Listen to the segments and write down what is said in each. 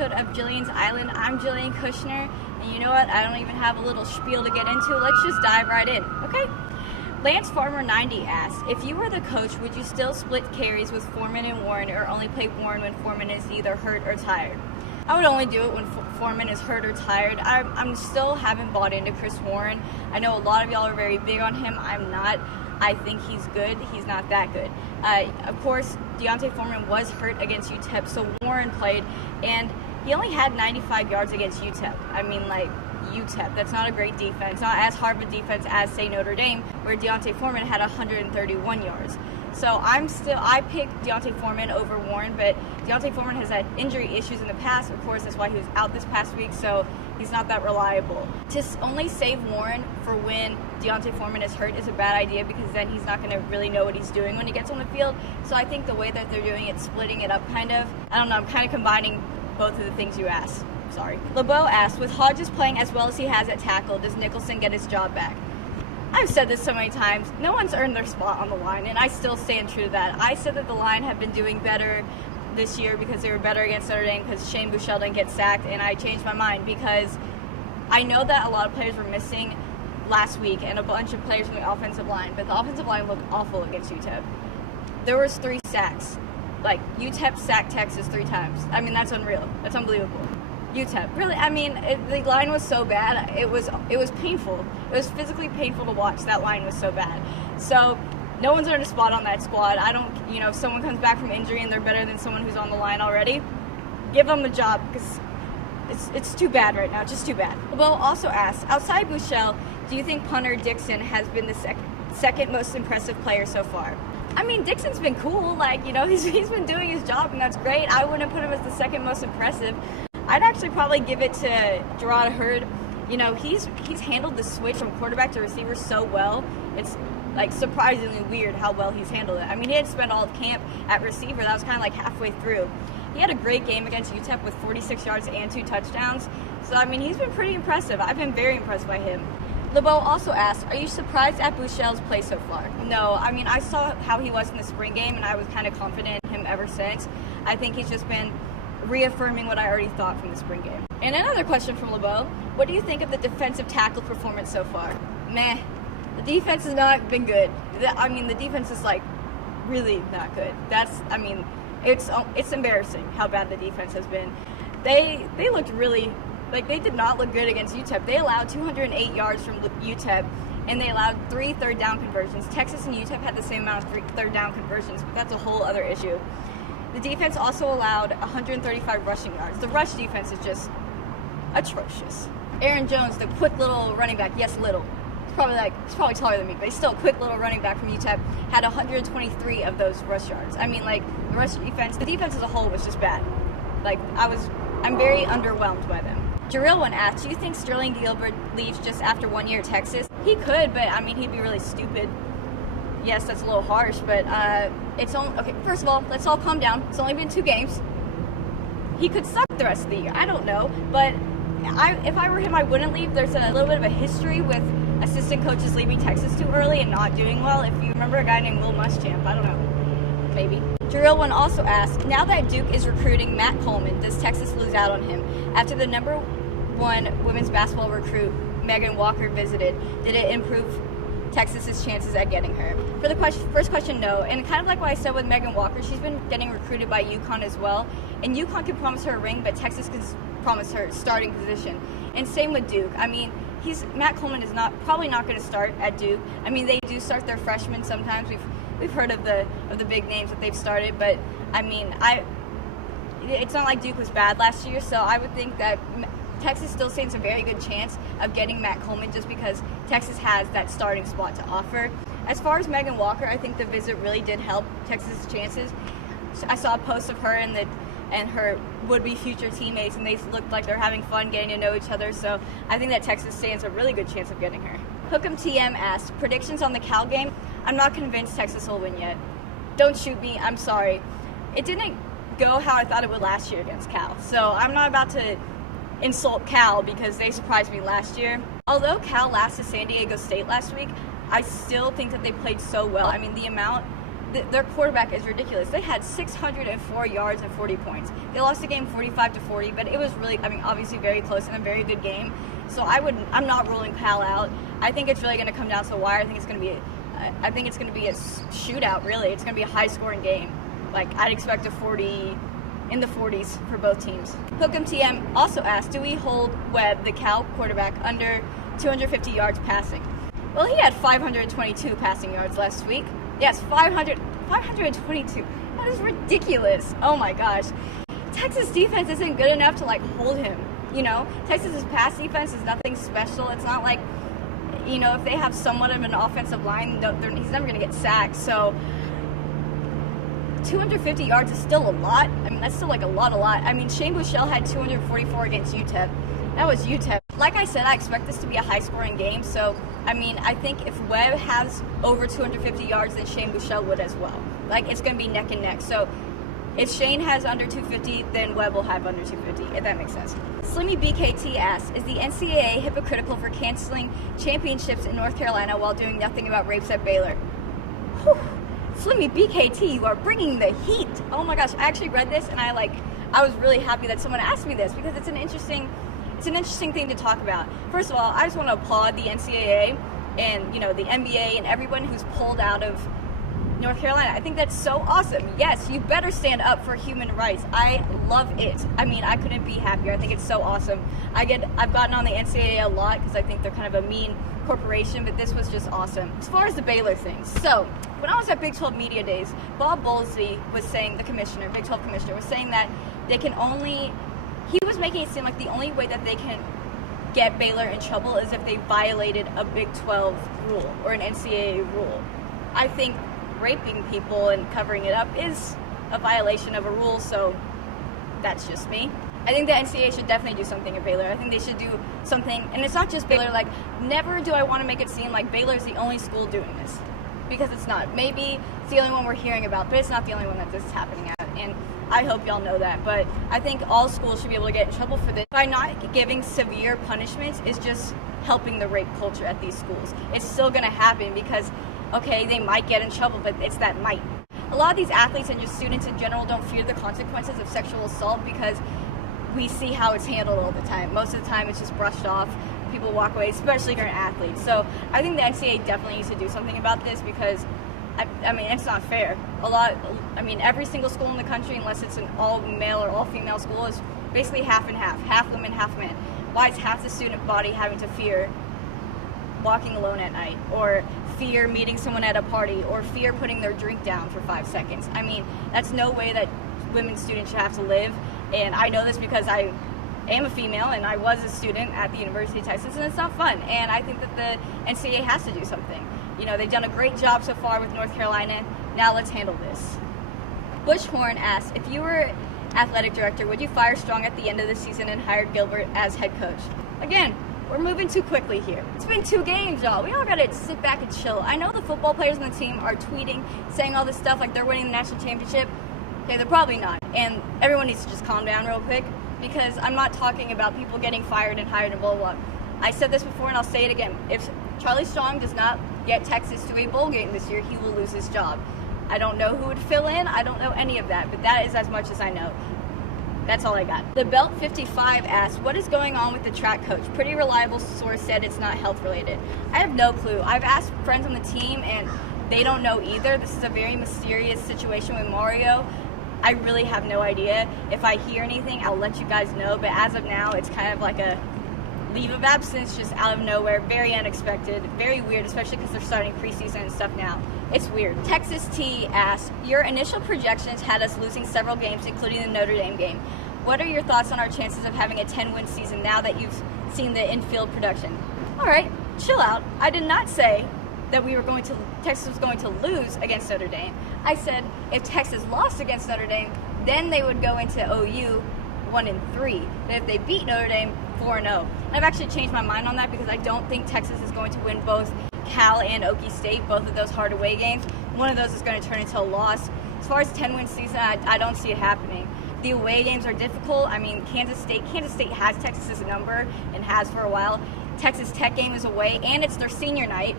episode of Jillian's Island. I'm Jillian Kushner, and you know what? I don't even have a little spiel to get into. Let's just dive right in, okay? Lance Farmer 90 asks, if you were the coach, would you still split carries with Foreman and Warren, or only play Warren when Foreman is either hurt or tired? I would only do it when Foreman is hurt or tired. I'm still haven't bought into Chris Warren. I know a lot of y'all are very big on him. I'm not. I think he's good. He's not that good. Of course, D'Onta Foreman was hurt against UTEP, so Warren played, and he only had 95 yards against UTEP. I mean, like, UTEP, that's not a great defense. Not as hard of a defense as, say, Notre Dame, where D'Onta Foreman had 131 yards. So I picked D'Onta Foreman over Warren, but D'Onta Foreman has had injury issues in the past. Of course, that's why he was out this past week, so he's not that reliable. To only save Warren for when D'Onta Foreman is hurt is a bad idea, because then he's not going to really know what he's doing when he gets on the field. So I think the way that they're doing it, splitting it up kind of, I don't know, I'm kind of combining both of the things you asked. Sorry. LeBeau asked, with Hodges playing as well as he has at tackle, does Nicholson get his job back? I've said this so many times. No one's earned their spot on the line, and I still stand true to that. I said that the line have been doing better this year because they were better against Notre Dame because Shane Buechele didn't get sacked, and I changed my mind because I know that a lot of players were missing last week and a bunch of players from the offensive line, but the offensive line looked awful against UTEP. There was 3 sacks. Like, UTEP sacked Texas 3 times. I mean, that's unreal. That's unbelievable. UTEP, really, I mean, the line was so bad, it was painful. It was physically painful to watch. That line was so bad. So, no one's earned a spot on that squad. I don't, if someone comes back from injury and they're better than someone who's on the line already, give them the job, because it's too bad right now, just too bad. LeBeau also asked, outside Buechele, do you think punter Dixon has been the second most impressive player so far? I mean, Dixon's been cool, he's been doing his job, and that's great. I wouldn't put him as the second most impressive. I'd actually probably give it to Gerard Hurd. He's handled the switch from quarterback to receiver so well. It's surprisingly weird how well he's handled it. I mean, he had spent all of camp at receiver. That was kind of halfway through. He had a great game against UTEP with 46 yards and 2 touchdowns. So, I mean, he's been pretty impressive. I've been very impressed by him. LeBeau also asked, are you surprised at Buechele's play so far? No, I mean, I saw how he was in the spring game, and I was kind of confident in him ever since. I think he's just been reaffirming what I already thought from the spring game. And another question from LeBeau, what do you think of the defensive tackle performance so far? Meh. The defense has not been good. The defense is, really not good. It's embarrassing how bad the defense has been. They looked really, they did not look good against UTEP. They allowed 208 yards from UTEP, and they allowed 3 third down conversions. Texas and UTEP had the same amount of third down conversions, but that's a whole other issue. The defense also allowed 135 rushing yards. The rush defense is just atrocious. Aaron Jones, the quick little running back, yes, little. He's probably taller than me, but he's still a quick little running back from UTEP, had 123 of those rush yards. I mean, the rush defense, the defense as a whole was just bad. I'm very underwhelmed by them. Jillian asked, do you think Sterling Gilbert leaves just after 1 year at Texas? He could, but he'd be really stupid. Yes, that's a little harsh, but okay, first of all, let's all calm down. It's only been 2 games. He could suck the rest of the year. I don't know, but if I were him, I wouldn't leave. There's a little bit of a history with assistant coaches leaving Texas too early and not doing well. If you remember a guy named Will Muschamp, I don't know, maybe. Jillian also asked, now that Duke is recruiting Matt Coleman, does Texas lose out on him? After the number 1 women's basketball recruit, Megan Walker, visited, did it improve Texas's chances at getting her? For the first question, no. And kind of like what I said with Megan Walker, she's been getting recruited by UConn as well. And UConn can promise her a ring, but Texas can promise her starting position. And same with Duke. I mean, Matt Coleman is probably not going to start at Duke. I mean, they do start their freshmen sometimes. We've heard of the big names that they've started, but I mean, it's not like Duke was bad last year, so I would think that Texas still stands a very good chance of getting Matt Coleman just because Texas has that starting spot to offer. As far as Megan Walker, I think the visit really did help Texas' chances. I saw a post of her and her would-be future teammates, and they looked like they're having fun getting to know each other, so I think that Texas stands a really good chance of getting her. Hook'em TM asked, predictions on the Cal game? I'm not convinced Texas will win yet. Don't shoot me, I'm sorry. It didn't go how I thought it would last year against Cal, so I'm not about to insult Cal because they surprised me last year. Although Cal lost to San Diego State last week, I still think that they played so well. I mean, the amount their quarterback is ridiculous. They had 604 yards and 40 points. They lost the game 45-40, but it was really, obviously very close and a very good game. So I'm not ruling Cal out. I think it's really going to come down to the wire. I think it's going to be a shootout. Really, it's going to be a high-scoring game. Like, I'd expect in the 40s for both teams. Hook'em TM also asked, do we hold Webb, the Cal quarterback, under 250 yards passing? Well, he had 522 passing yards last week. Yes, 522. That is ridiculous. Oh my gosh. Texas defense isn't good enough to hold him. Texas's pass defense is nothing special. It's not like, if they have somewhat of an offensive line, he's never going to get sacked. So 250 yards is still a lot. That's still a lot. Shane Buechele had 244 against UTEP. That was UTEP. Like I said, I expect this to be a high-scoring game. So, I think if Webb has over 250 yards, then Shane Buechele would as well. It's going to be neck and neck. So, if Shane has under 250, then Webb will have under 250, if that makes sense. Slimmy BKT asks, is the NCAA hypocritical for canceling championships in North Carolina while doing nothing about rapes at Baylor? Whew. Slimmy BKT, you are bringing the heat. Oh my gosh, I actually read this and I was really happy that someone asked me this because it's an interesting thing to talk about. First of all, I just want to applaud the NCAA and the NBA and everyone who's pulled out of North Carolina. I think that's so awesome. Yes, you better stand up for human rights. I love it. I couldn't be happier. I think it's so awesome. I've gotten on the NCAA a lot because I think they're kind of a mean corporation, but this was just awesome. As far as the Baylor thing, so when I was at Big 12 Media Days, Bob Bowlesby was saying, the commissioner, Big 12 commissioner, was saying that he was making it seem like the only way that they can get Baylor in trouble is if they violated a Big 12 rule or an NCAA rule. I think raping people and covering it up is a violation of a rule, so that's just me. I think the NCAA should definitely do something at Baylor. I think they should do something, and it's not just Baylor. Never do I want to make it seem like Baylor's the only school doing this, because it's not. Maybe it's the only one we're hearing about, but it's not the only one that this is happening at, and I hope y'all know that. But I think all schools should be able to get in trouble for this. By not giving severe punishments is just helping the rape culture at these schools. It's still going to happen because, okay, they might get in trouble, but it's that might. A lot of these athletes and just students in general don't fear the consequences of sexual assault because we see how it's handled all the time. Most of the time it's just brushed off. People walk away, especially if you're an athlete. So I think the NCAA definitely needs to do something about this because, it's not fair. Every single school in the country, unless it's an all-male or all-female school, is basically half and half. Half women, half men. Why is half the student body having to fear walking alone at night, or fear meeting someone at a party, or fear putting their drink down for 5 seconds? That's no way that women students should have to live. And I know this because I am a female and I was a student at the University of Texas, and it's not fun. And I think that the NCAA has to do something. They've done a great job so far with North Carolina. Now let's handle this. Bush Horn asks, if you were athletic director, would you fire Strong at the end of the season and hire Gilbert as head coach? Again, we're moving too quickly here. It's been 2 games, y'all. We all gotta sit back and chill. I know the football players on the team are tweeting, saying all this stuff like they're winning the national championship. Okay, they're probably not. And everyone needs to just calm down real quick, because I'm not talking about people getting fired and hired and blah, blah, blah. I said this before and I'll say it again. If Charlie Strong does not get Texas to a bowl game this year, he will lose his job. I don't know who would fill in. I don't know any of that, but that is as much as I know. That's all I got. The Belt 55 asked, what is going on with the track coach? Pretty reliable source said it's not health related. I have no clue. I've asked friends on the team and they don't know either. This is a very mysterious situation with Mario. I really have no idea. If I hear anything, I'll let you guys know. But as of now, it's kind of like a leave of absence, just out of nowhere. Very unexpected, very weird, especially because they're starting preseason and stuff now. It's weird. Texas T asks, your initial projections had us losing several games, including the Notre Dame game. What are your thoughts on our chances of having a 10-win season now that you've seen the infield production? All right, chill out. I did not say that Texas was going to lose against Notre Dame. I said if Texas lost against Notre Dame, then they would go into OU 1-3. But if they beat Notre Dame, 4-0. And I've actually changed my mind on that because I don't think Texas is going to win both Cal and Okie State, both of those hard away games. One of those is going to turn into a loss. As far as 10-win season, I don't see it happening. The away games are difficult. Kansas State has Texas's number and has for a while. Texas Tech game is away, and it's their senior night.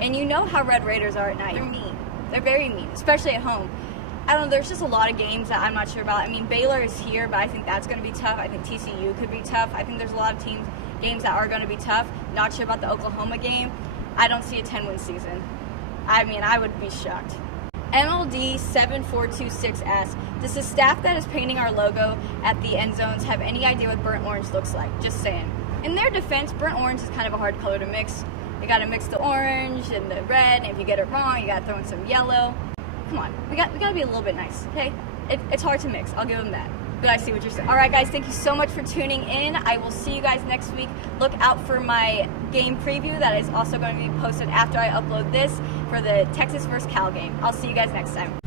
And you know how Red Raiders are at night. They're mean. They're very mean, especially at home. I don't know, there's just a lot of games that I'm not sure about. I mean, Baylor is here, but I think that's going to be tough. I think TCU could be tough. I think there's a lot of games that are going to be tough. Not sure about the Oklahoma game. I don't see a 10-win season. I mean, I would be shocked. MLD 7426 asks, does the staff that is painting our logo at the end zones have any idea what burnt orange looks like? Just saying. In their defense, burnt orange is kind of a hard color to mix. You gotta mix the orange and the red, and if you get it wrong, you gotta throw in some yellow. Come on, we gotta be a little bit nice, okay? It's hard to mix, I'll give them that. But I see what you're saying. All right, guys, thank you so much for tuning in. I will see you guys next week. Look out for my game preview that is also going to be posted after I upload this for the Texas vs. Cal game. I'll see you guys next time.